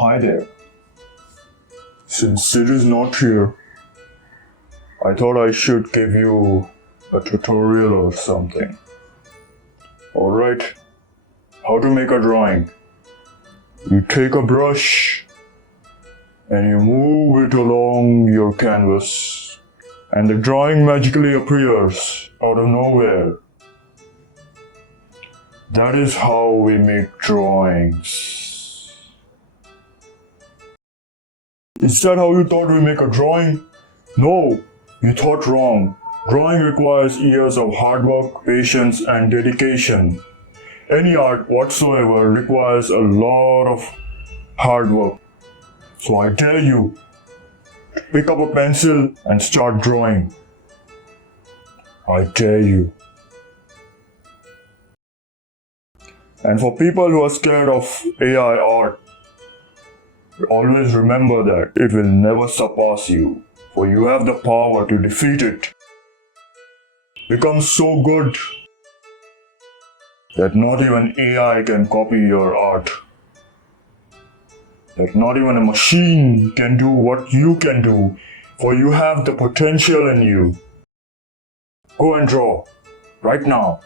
Hi there. Since Sid is not here, I thought I should give you a tutorial or something. Alright, how to make a drawing. You take a brush and you move it along your canvas, and the drawing magically appears out of nowhere. That is how we make drawings. Is that how you thought we make a drawing? No, you thought wrong. Drawing requires years of hard work, patience, and dedication. Any art whatsoever requires a lot of hard work. So I tell you, pick up a pencil and start drawing. I dare you. And for people who are scared of AI art, always remember that it will never surpass you, for you have the power to defeat it. Become so good that not even AI can copy your art. That not even a machine can do what you can do, for you have the potential in you. Go and draw, right now.